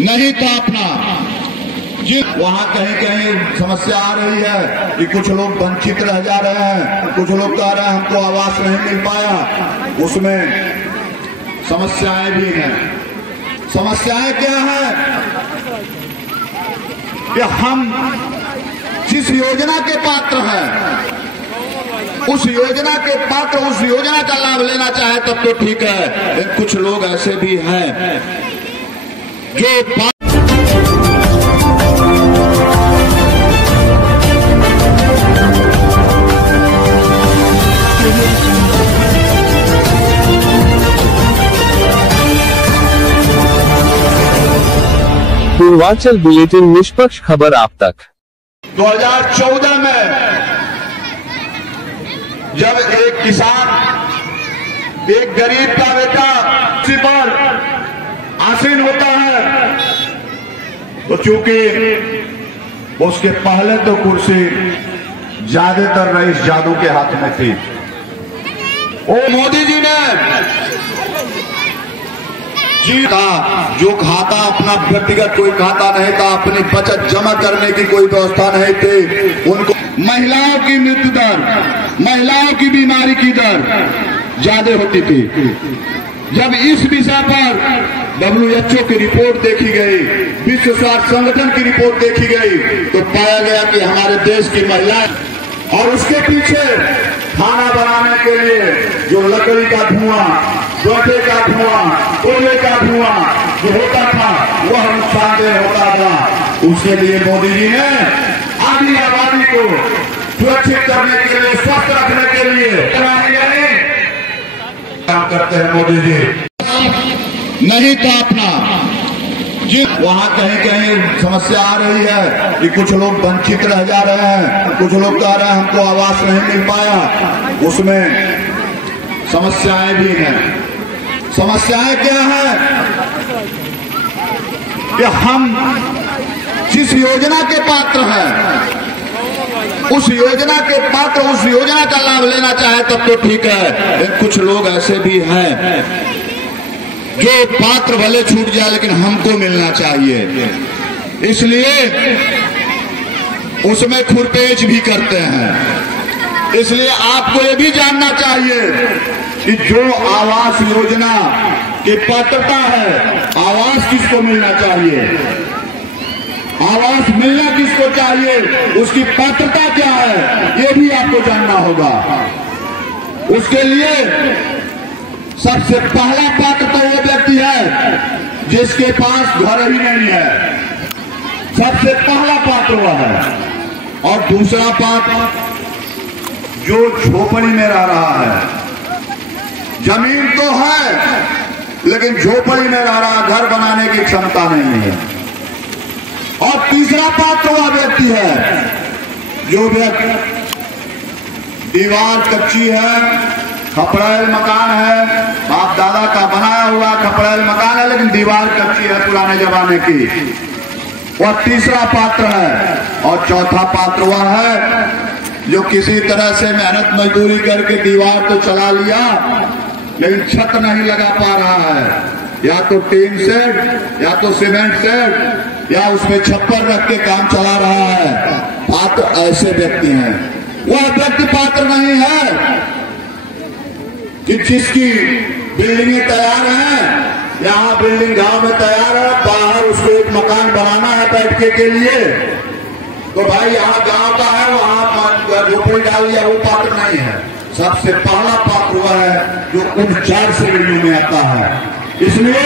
नहीं तो अपना वहाँ कहीं कहीं समस्या आ रही है कि कुछ लोग वंचित रह जा रहे हैं, कुछ लोग कह रहे हैं हमको आवास नहीं मिल पाया। उसमें समस्याएं भी हैं। समस्याएं क्या है कि हम जिस योजना के पात्र हैं उस योजना के पात्र उस योजना का लाभ लेना चाहे तब तो ठीक है, लेकिन कुछ लोग ऐसे भी हैं जो पूर्वांचल बुलेटिन निष्पक्ष खबर आप तक। 2014 में जब एक किसान, एक गरीब का बेटा कुर्सी पर आसीन होता है तो चूंकि उसके पहले तो कुर्सी ज्यादातर रईस जादू के हाथ में थी, वो मोदी जी ने जो खाता अपना व्यक्तिगत कोई खाता नहीं था, अपनी बचत जमा करने की कोई व्यवस्था नहीं थी। उनको महिलाओं की मृत्यु दर, महिलाओं की बीमारी की दर ज्यादा होती थी। जब इस विषय पर WHO की रिपोर्ट देखी गई, विश्व स्वास्थ्य संगठन की रिपोर्ट देखी गई तो पाया गया कि हमारे देश की महिलाएं, और उसके पीछे खाना बनाने के लिए जो लकड़ी का धुआं, गोटे का धुआं, कोयले का धुआं जो होता था वह नुकसानदेह होता था। उसके लिए मोदी जी ने आधी आबादी को सुरक्षित करने के लिए, स्वस्थ रखने के लिए काम करते हैं मोदी जी। नहीं तो अपना वहाँ कहीं कहीं समस्या आ रही है कि कुछ लोग वंचित रह जा रहे हैं, कुछ लोग कह रहे हैं हमको आवास नहीं मिल पाया। उसमें समस्याएं भी हैं। समस्याएं क्या है कि हम जिस योजना के पात्र हैं उस योजना के पात्र उस योजना का लाभ लेना चाहे तब तो ठीक है, लेकिन कुछ लोग ऐसे भी हैं जो पात्र भले छूट जाए लेकिन हमको मिलना चाहिए, इसलिए उसमें खुरपेच भी करते हैं। इसलिए आपको ये भी जानना चाहिए कि जो आवास योजना की पात्रता है, आवास किसको मिलना चाहिए, आवास मिलना किसको चाहिए, उसकी पात्रता क्या है, ये भी आपको जानना होगा। उसके लिए सबसे पहला पात्र तो वो व्यक्ति है जिसके पास घर ही नहीं है, सबसे पहला पात्र वह है। और दूसरा पात्र जो झोपड़ी में रह रहा है, जमीन तो है लेकिन झोपड़ी में रह रहा, घर बनाने की क्षमता नहीं है। और तीसरा पात्र वह व्यक्ति है जो व्यक्ति दीवार कच्ची है, खपड़ैल मकान है, बाप दादा का बनाया हुआ खपड़ैल मकान है लेकिन दीवार कच्ची है पुराने जमाने की, वह तीसरा पात्र है। और चौथा पात्र वह है जो किसी तरह से मेहनत मजदूरी करके दीवार तो चला लिया लेकिन छत नहीं लगा पा रहा है, या तो टीन सेट या तो सीमेंट सेट या उसमें छप्पर रख के काम चला रहा है। पात्र ऐसे व्यक्ति हैं। वह व्यक्ति पात्र नहीं है कि जिसकी बिल्डिंगें तैयार हैं, यहाँ बिल्डिंग गांव में तैयार है, बाहर उसको एक मकान बनाना है बैठने के लिए, तो भाई यहाँ गांव का है वहां झोपड़ी डाल दिया, वो पात्र नहीं है। सबसे पहला पात्र वह है जो उन 4 श्रेणियों में आता है। इसलिए